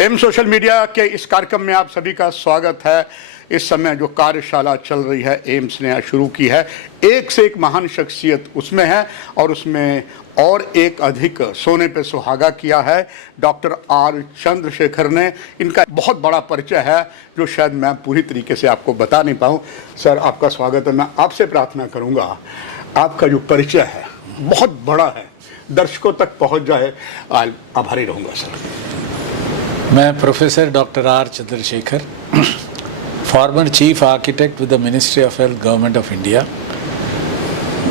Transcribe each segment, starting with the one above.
M social media के इस कार्यक्रम में आप सभी का स्वागत है। इस समय जो कार्यशाला चल रही है एम्स ने शुरू की है, एक से एक महान शख्सियत उसमें है और उसमें और एक अधिक सोने पे सुहागा किया है डॉक्टर आर चंद्रशेखर ने। इनका बहुत बड़ा परिचय है जो शायद मैं पूरी तरीके से आपको बता नहीं पाऊँ। सर आपका स्वागत है। मैं आपसे प्रार्थना करूँगा, आपका जो परिचय है बहुत बड़ा है, दर्शकों तक पहुँच जाए, आभारी रहूँगा सर। मैं professor doctor R Chandrashekhar, former chief architect with the ministry of health, government of India.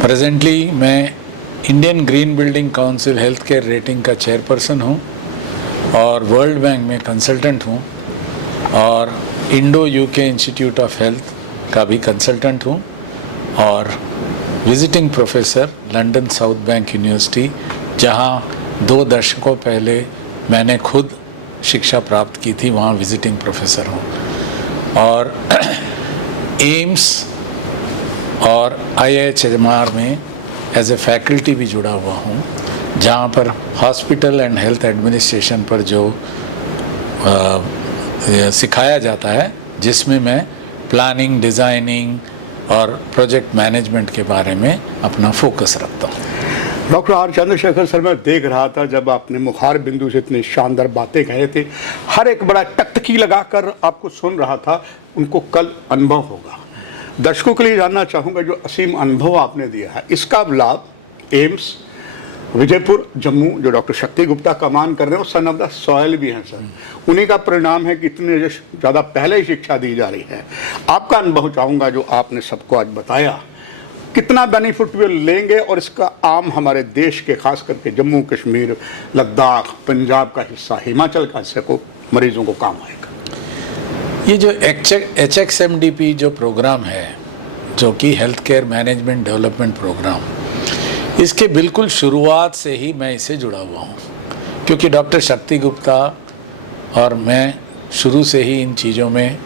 Presently मैं Indian green building council health care rating का चेयरपर्सन हूँ और वर्ल्ड बैंक में कंसल्टेंट हूँ और Indo UK institute of health का भी consultant हूँ और visiting professor London South Bank University, जहाँ 2 दशकों पहले मैंने खुद शिक्षा प्राप्त की थी, वहाँ विजिटिंग प्रोफेसर हूँ। और एम्स और IIHMR में एज ए फैकल्टी भी जुड़ा हुआ हूँ, जहाँ पर हॉस्पिटल एंड हेल्थ एडमिनिस्ट्रेशन पर जो सिखाया जाता है, जिसमें मैं प्लानिंग, डिज़ाइनिंग और प्रोजेक्ट मैनेजमेंट के बारे में अपना फोकस रखता हूँ। डॉक्टर आर चंद्रशेखर सर, मैं देख रहा था जब आपने मुखार बिंदु से इतनी शानदार बातें कहे थे, हर एक बड़ा टकटकी लगाकर आपको सुन रहा था। उनको कल अनुभव होगा। दर्शकों के लिए जानना चाहूँगा, जो असीम अनुभव आपने दिया है, इसका लाभ एम्स विजयपुर जम्मू जो डॉक्टर शक्ति गुप्ता कमान कर रहे हैं, वो सन ऑफ द सॉयल भी हैं सर। उन्हीं का परिणाम है कि इतने ज़्यादा पहले ही शिक्षा दी जा रही है। आपका अनुभव चाहूँगा जो आपने सबको आज बताया, कितना बेनिफिट वे लेंगे और इसका आम हमारे देश के, खास करके जम्मू कश्मीर, लद्दाख, पंजाब का हिस्सा, हिमाचल का हिस्से को मरीजों को काम आएगा। ये जो HXMDP जो प्रोग्राम है, जो कि health care management development programme, इसके बिल्कुल शुरुआत से ही मैं इससे जुड़ा हुआ हूँ, क्योंकि डॉक्टर शक्ति गुप्ता और मैं शुरू से ही इन चीज़ों में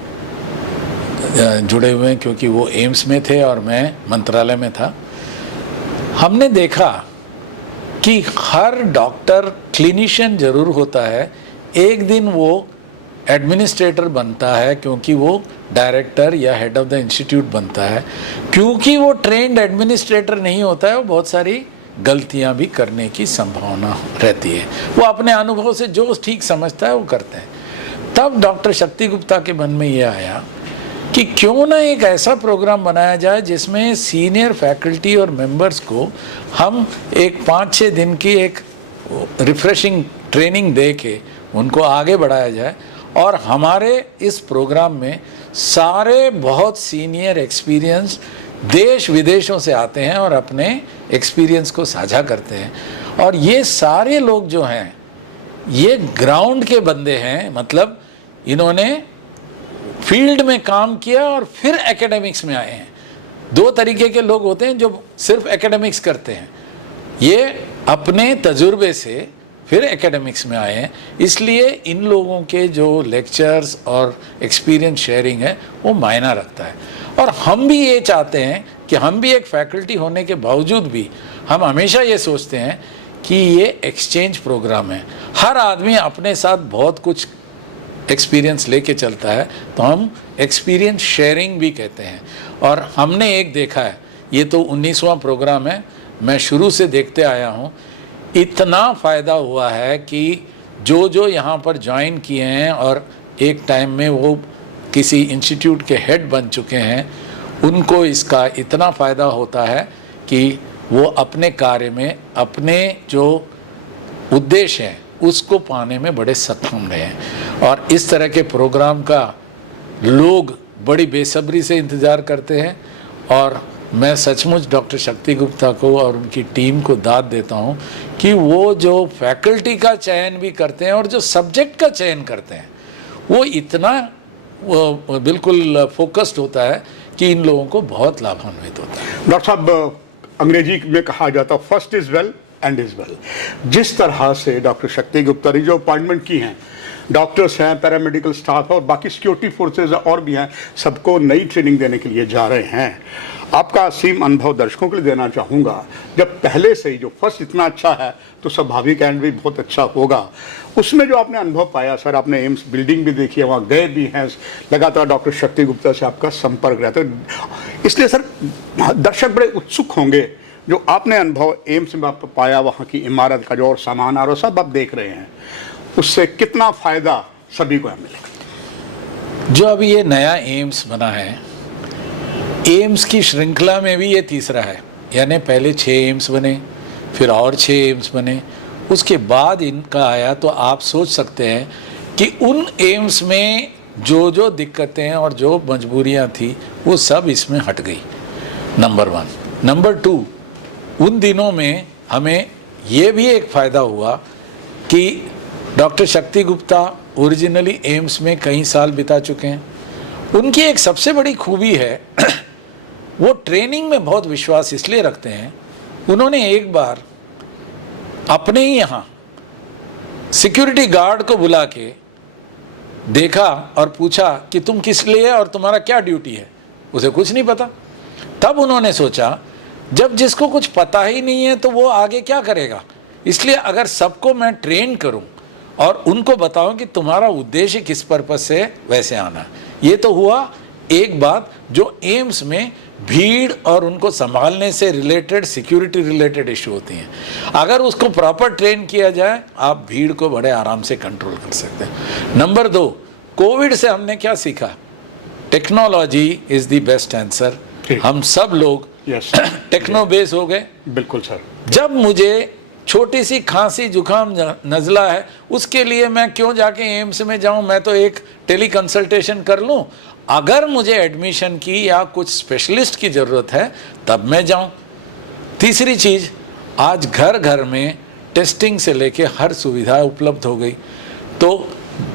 जुड़े हुए हैं, क्योंकि वो एम्स में थे और मैं मंत्रालय में था। हमने देखा कि हर डॉक्टर क्लिनिशियन ज़रूर होता है, एक दिन वो एडमिनिस्ट्रेटर बनता है, क्योंकि वो डायरेक्टर या हेड ऑफ द इंस्टीट्यूट बनता है। क्योंकि वो ट्रेंड एडमिनिस्ट्रेटर नहीं होता है, वो बहुत सारी गलतियां भी करने की संभावना रहती है। वो अपने अनुभव से जो ठीक समझता है वो करते हैं। तब डॉक्टर शक्ति गुप्ता के मन में ये आया कि क्यों ना एक ऐसा प्रोग्राम बनाया जाए जिसमें सीनियर फैकल्टी और मेंबर्स को हम एक 5-6 दिन की एक रिफ्रेशिंग ट्रेनिंग दे के उनको आगे बढ़ाया जाए। और हमारे इस प्रोग्राम में सारे बहुत सीनियर एक्सपीरियंस देश विदेशों से आते हैं और अपने एक्सपीरियंस को साझा करते हैं। और ये सारे लोग जो हैं, ये ग्राउंड के बंदे हैं, मतलब इन्होंने फील्ड में काम किया और फिर एकेडमिक्स में आए हैं। 2 तरीके के लोग होते हैं जो सिर्फ एकेडमिक्स करते हैं, ये अपने तजुर्बे से फिर एकेडमिक्स में आए हैं। इसलिए इन लोगों के जो लेक्चर्स और एक्सपीरियंस शेयरिंग है वो मायना रखता है। और हम भी ये चाहते हैं कि हम भी एक फैकल्टी होने के बावजूद भी हम हमेशा ये सोचते हैं कि ये एक्सचेंज प्रोग्राम है, हर आदमी अपने साथ बहुत कुछ एक्सपीरियंस लेके चलता है, तो हम एक्सपीरियंस शेयरिंग भी कहते हैं। और हमने एक देखा है, ये तो 19वां प्रोग्राम है, मैं शुरू से देखते आया हूँ, इतना फ़ायदा हुआ है कि जो यहाँ पर ज्वाइन किए हैं और एक टाइम में वो किसी इंस्टीट्यूट के हेड बन चुके हैं, उनको इसका इतना फ़ायदा होता है कि वो अपने कार्य में अपने जो उद्देश्य हैं उसको पाने में बड़े सक्षम रहे हैं। और इस तरह के प्रोग्राम का लोग बड़ी बेसब्री से इंतज़ार करते हैं। और मैं सचमुच डॉक्टर शक्ति गुप्ता को और उनकी टीम को दाद देता हूँ कि वो जो फैकल्टी का चयन भी करते हैं और जो सब्जेक्ट का चयन करते हैं, वो इतना बिल्कुल फोकस्ड होता है कि इन लोगों को बहुत लाभान्वित होता है। डॉक्टर साहब, अंग्रेजी में कहा जाता है first is well and is well. जिस तरह से डॉक्टर शक्ति गुप्ता ने जो अपॉइंटमेंट की हैं, डॉक्टर्स हैं, पैरामेडिकल स्टाफ है और बाकी सिक्योरिटी फोर्सेज और भी हैं, सबको नई ट्रेनिंग देने के लिए जा रहे हैं। आपका असीम अनुभव दर्शकों के लिए देना चाहूँगा। जब पहले से ही जो फर्स्ट इतना अच्छा है तो स्वाभाविक एंड भी बहुत अच्छा होगा। उसमें जो आपने अनुभव पाया सर, आपने एम्स बिल्डिंग भी देखी है, वहाँ गए भी हैं, लगातार डॉक्टर शक्ति गुप्ता से आपका संपर्क रहता है, इसलिए सर दर्शक बड़े उत्सुक होंगे जो आपने अनुभव एम्स में आप पाया, वहाँ की इमारत का जो और सामान और सब आप देख रहे हैं, उससे कितना फ़ायदा सभी को मिलेगा। जो अभी ये नया एम्स बना है, एम्स की श्रृंखला में भी ये तीसरा है, यानी पहले 6 एम्स बने, फिर और 6 एम्स बने, उसके बाद इनका आया। तो आप सोच सकते हैं कि उन एम्स में जो जो दिक्कतें और जो मजबूरियां थी वो सब इसमें हट गई, नंबर 1। नंबर 2, उन दिनों में हमें ये भी एक फ़ायदा हुआ कि डॉक्टर शक्ति गुप्ता ओरिजिनली एम्स में कई साल बिता चुके हैं। उनकी एक सबसे बड़ी खूबी है वो ट्रेनिंग में बहुत विश्वास इसलिए रखते हैं, उन्होंने एक बार अपने ही यहाँ सिक्योरिटी गार्ड को बुला के देखा और पूछा कि तुम किस लिए और तुम्हारा क्या ड्यूटी है। उसे कुछ नहीं पता। तब उन्होंने सोचा जब जिसको कुछ पता ही नहीं है तो वो आगे क्या करेगा, इसलिए अगर सबको मैं ट्रेन करूं और उनको बताऊं कि तुम्हारा उद्देश्य किस पर्पस से वैसे आना। ये तो हुआ एक बात जो एम्स में भीड़ और उनको संभालने से रिलेटेड, सिक्योरिटी रिलेटेड इशू होती हैं। अगर उसको प्रॉपर ट्रेन किया जाए आप भीड़ को बड़े आराम से कंट्रोल कर सकते हैं। नंबर 2, कोविड से हमने क्या सीखा? Technology is the best answer. हम सब लोग टेक्नो बेस हो गए। बिल्कुल सर। जब मुझे छोटी सी खांसी जुकाम नज़ला है, उसके लिए मैं क्यों जाके एम्स में जाऊं, मैं तो एक टेली कंसल्टेशन कर लूं। अगर मुझे एडमिशन की या कुछ स्पेशलिस्ट की ज़रूरत है तब मैं जाऊं। तीसरी चीज़, आज घर घर में टेस्टिंग से लेके हर सुविधा उपलब्ध हो गई। तो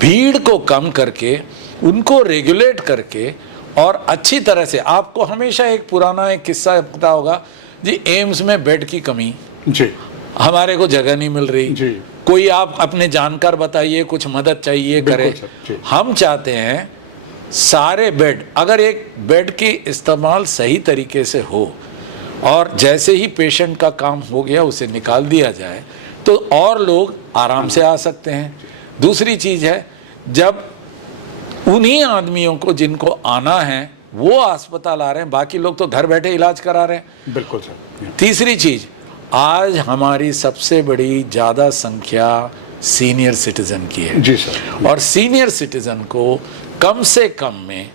भीड़ को कम करके, उनको रेगुलेट करके और अच्छी तरह से, आपको हमेशा एक पुराना एक किस्सा पता होगा जी, एम्स में बेड की कमी जी, हमारे को जगह नहीं मिल रही जी। कोई आप अपने जानकार बताइए, कुछ मदद चाहिए करे। हम चाहते हैं सारे बेड, अगर एक बेड की इस्तेमाल सही तरीके से हो और जैसे ही पेशेंट का काम हो गया उसे निकाल दिया जाए तो और लोग आराम से आ सकते हैं। दूसरी चीज़ है, जब उन्हीं आदमियों को जिनको आना है वो अस्पताल आ रहे हैं, बाकी लोग तो घर बैठे इलाज करा रहे हैं। बिल्कुल सर। तीसरी चीज़, आज हमारी सबसे बड़ी ज़्यादा संख्या सीनियर सिटीज़न की है। जी सर। और सीनियर सिटीज़न को कम से कम में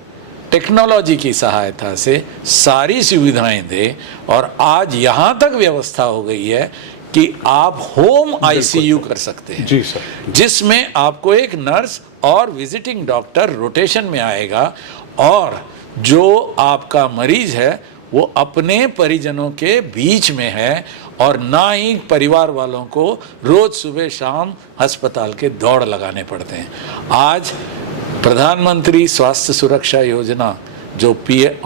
टेक्नोलॉजी की सहायता से सारी सुविधाएं दे। और आज यहाँ तक व्यवस्था हो गई है कि आप होम आईसीयू कर सकते हैं। जी सर। जिसमें आपको एक नर्स और विजिटिंग डॉक्टर रोटेशन में आएगा और जो आपका मरीज है वो अपने परिजनों के बीच में है और ना ही परिवार वालों को रोज सुबह शाम अस्पताल के दौड़ लगाने पड़ते हैं। आज प्रधानमंत्री स्वास्थ्य सुरक्षा योजना जो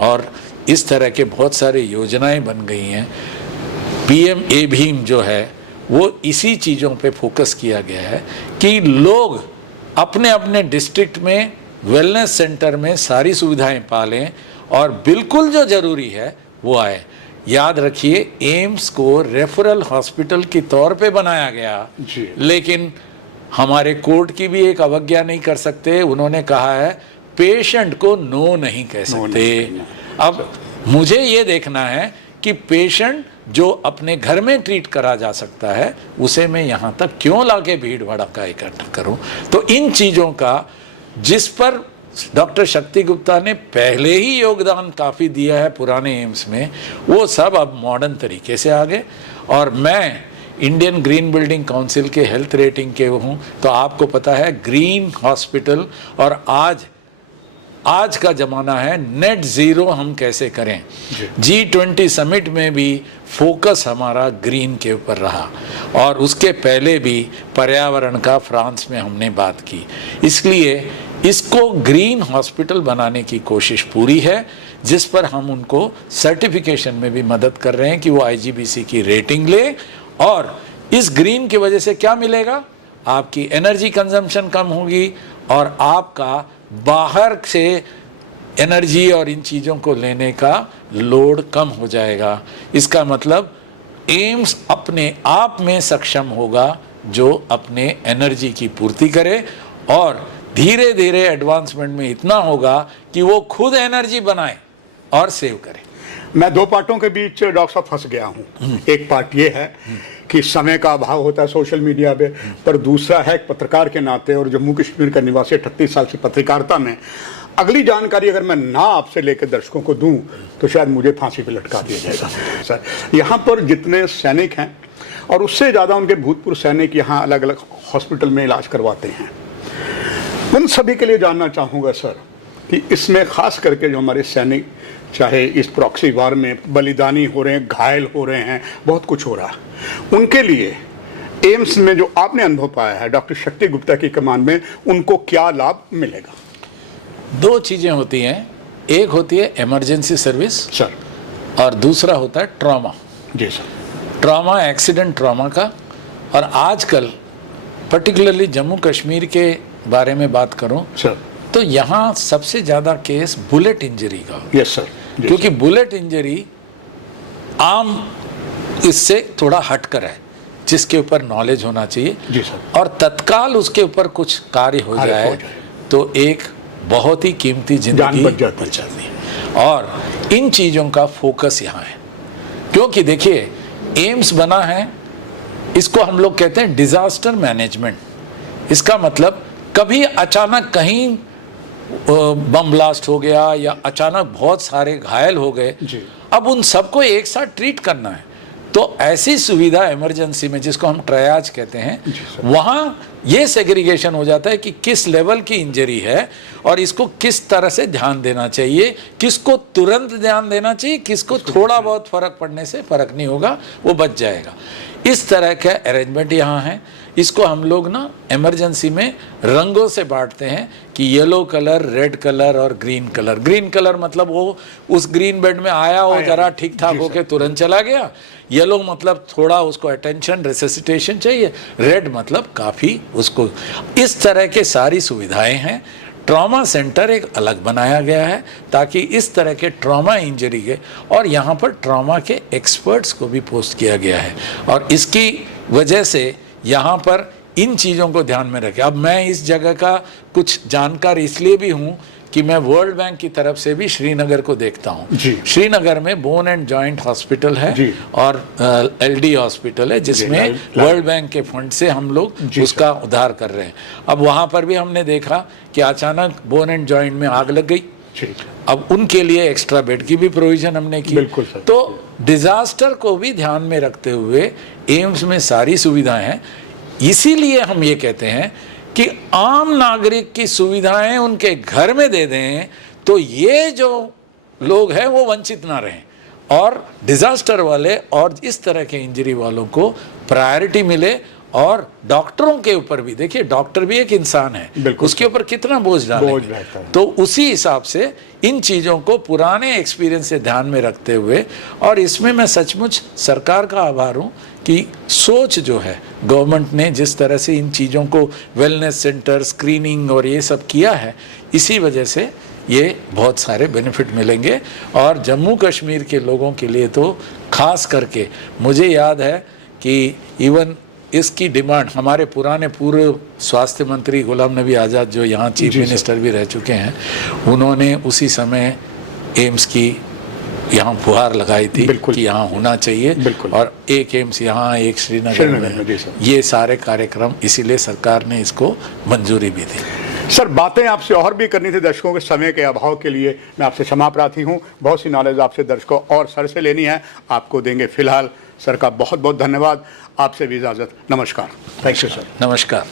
और इस तरह के बहुत सारे योजनाएं बन गई हैं, PM-ABHIM जो है वो इसी चीज़ों पे फोकस किया गया है कि लोग अपने अपने डिस्ट्रिक्ट में वेलनेस सेंटर में सारी सुविधाएं पालें और बिल्कुल जो ज़रूरी है वो आए। याद रखिए, एम्स को रेफरल हॉस्पिटल के तौर पे बनाया गया जी। लेकिन हमारे कोर्ट की भी एक अवज्ञा नहीं कर सकते। उन्होंने कहा है पेशेंट को नो नहीं कह सकते। अब मुझे ये देखना है कि पेशेंट जो अपने घर में ट्रीट करा जा सकता है उसे मैं यहाँ तक क्यों लाके भीड़ भड़का इकट्ठा करूँ। तो इन चीज़ों का जिस पर डॉक्टर शक्ति गुप्ता ने पहले ही योगदान काफ़ी दिया है पुराने एम्स में, वो सब अब मॉडर्न तरीके से आ गए। और मैं इंडियन ग्रीन बिल्डिंग काउंसिल के हेल्थ रेटिंग के हूँ, तो आपको पता है ग्रीन हॉस्पिटल, और आज का ज़माना है नेट ज़ीरो हम कैसे करें। G20 समिट में भी फोकस हमारा ग्रीन के ऊपर रहा और उसके पहले भी पर्यावरण का फ्रांस में हमने बात की। इसलिए इसको ग्रीन हॉस्पिटल बनाने की कोशिश पूरी है, जिस पर हम उनको सर्टिफिकेशन में भी मदद कर रहे हैं कि वो IGBC की रेटिंग ले। और इस ग्रीन की वजह से क्या मिलेगा, आपकी एनर्जी कंजम्पशन कम होगी और आपका बाहर से एनर्जी और इन चीज़ों को लेने का लोड कम हो जाएगा। इसका मतलब एम्स अपने आप में सक्षम होगा जो अपने एनर्जी की पूर्ति करे और धीरे धीरे एडवांसमेंट में इतना होगा कि वो खुद एनर्जी बनाए और सेव करे। मैं दो पार्टों के बीच डॉक्टर साहब फंस गया हूँ। एक पार्ट ये है कि समय का अभाव होता है सोशल मीडिया पे, पर दूसरा है पत्रकार के नाते और जम्मू कश्मीर का निवासी 38 साल की पत्रकारिता में अगली जानकारी अगर मैं ना आपसे लेकर दर्शकों को दूं तो शायद मुझे फांसी पे लटका दिया जाएगा। सर, यहाँ पर जितने सैनिक हैं और उससे ज़्यादा उनके भूतपूर्व सैनिक यहाँ अलग अलग हॉस्पिटल में इलाज करवाते हैं, उन सभी के लिए जानना चाहूँगा सर कि इसमें खास करके जो हमारे सैनिक चाहे इस प्रॉक्सी वार में बलिदानी हो रहे हैं, घायल हो रहे हैं, बहुत कुछ हो रहा है, उनके लिए एम्स में जो आपने अनुभव पाया है डॉक्टर शक्ति गुप्ता की कमान में, उनको क्या लाभ मिलेगा? दो चीज़ें होती हैं, एक होती है इमरजेंसी सर्विस सर और दूसरा होता है ट्रॉमा। जी सर। ट्रॉमा एक्सीडेंट ट्रॉमा का, और आजकल पर्टिकुलरली जम्मू कश्मीर के बारे में बात करूं सर तो यहाँ सबसे ज़्यादा केस बुलेट इंजरी का, यस सर, क्योंकि बुलेट इंजरी आम इससे थोड़ा हटकर है, जिसके ऊपर नॉलेज होना चाहिए जी सर, और तत्काल उसके ऊपर कुछ कार्य हो जाए तो एक बहुत ही कीमती जिंदगी बच जाती है। और इन चीज़ों का फोकस यहाँ है, क्योंकि देखिए एम्स बना है, इसको हम लोग कहते हैं डिजास्टर मैनेजमेंट। इसका मतलब कभी अचानक कहीं बम ब्लास्ट हो गया या अचानक बहुत सारे घायल हो गए, अब उन सबको एक साथ ट्रीट करना है, तो ऐसी सुविधा इमरजेंसी में जिसको हम ट्रायाज कहते हैं, वहाँ ये सेग्रीगेशन हो जाता है कि किस लेवल की इंजरी है और इसको किस तरह से ध्यान देना चाहिए, किसको तुरंत ध्यान देना चाहिए, किसको थोड़ा बहुत फर्क पड़ने से फर्क नहीं होगा, वो बच जाएगा। इस तरह का अरेंजमेंट यहाँ है। इसको हम लोग ना इमरजेंसी में रंगों से बांटते हैं कि येलो कलर, रेड कलर और ग्रीन कलर। ग्रीन कलर मतलब वो उस ग्रीन बेड में आया हो, जरा ठीक ठाक होके तुरंत चला गया। येलो मतलब थोड़ा उसको अटेंशन, रेसिसिटेशन चाहिए। रेड मतलब काफ़ी उसको, इस तरह के सारी सुविधाएं हैं। ट्रॉमा सेंटर एक अलग बनाया गया है ताकि इस तरह के ट्रॉमा इंजरी के, और यहाँ पर ट्रॉमा के एक्सपर्ट्स को भी पोस्ट किया गया है, और इसकी वजह से यहाँ पर इन चीज़ों को ध्यान में रखें। अब मैं इस जगह का कुछ जानकार इसलिए भी हूँ कि मैं वर्ल्ड बैंक की तरफ से भी श्रीनगर को देखता हूँ। श्रीनगर में बोन एंड जॉइंट हॉस्पिटल है और एलडी हॉस्पिटल है, जिसमें वर्ल्ड बैंक के फंड से हम लोग उसका उद्धार कर रहे हैं। अब वहाँ पर भी हमने देखा कि अचानक बोन एंड जॉइंट में आग लग गई, अब उनके लिए एक्स्ट्रा बेड की भी प्रोविजन हमने की। तो डिजास्टर को भी ध्यान में रखते हुए एम्स में सारी सुविधाएं हैं। इसीलिए हम ये कहते हैं कि आम नागरिक की सुविधाएं उनके घर में दे दें तो ये जो लोग हैं वो वंचित ना रहें, और डिजास्टर वाले और इस तरह के इंजरी वालों को प्रायोरिटी मिले। और डॉक्टरों के ऊपर भी देखिए, डॉक्टर भी एक इंसान है, उसके ऊपर कितना बोझ डालेंगे, तो उसी हिसाब से इन चीज़ों को पुराने एक्सपीरियंस से ध्यान में रखते हुए, और इसमें मैं सचमुच सरकार का आभार हूँ कि सोच जो है गवर्नमेंट ने जिस तरह से इन चीज़ों को वेलनेस सेंटर, स्क्रीनिंग और ये सब किया है, इसी वजह से ये बहुत सारे बेनिफिट मिलेंगे। और जम्मू कश्मीर के लोगों के लिए तो खास करके मुझे याद है कि इवन इसकी डिमांड हमारे पुराने पूर्व स्वास्थ्य मंत्री गुलाम नबी आज़ाद, जो यहाँ चीफ मिनिस्टर भी रह चुके हैं, उन्होंने उसी समय एम्स की यहाँ फुहार लगाई थी कि यहाँ होना चाहिए, और एक एम्स यहाँ, एक श्रीनगर में, ये सारे कार्यक्रम, इसीलिए सरकार ने इसको मंजूरी भी दी। सर, बातें आपसे और भी करनी थी, दर्शकों के समय के अभाव के लिए मैं आपसे क्षमा प्रार्थी हूँ। बहुत सी नॉलेज आपसे दर्शकों और सर से लेनी है, आपको देंगे। फिलहाल सर का बहुत बहुत धन्यवाद, आपसे भी इजाज़त। नमस्कार। Thank you sir. नमस्कार।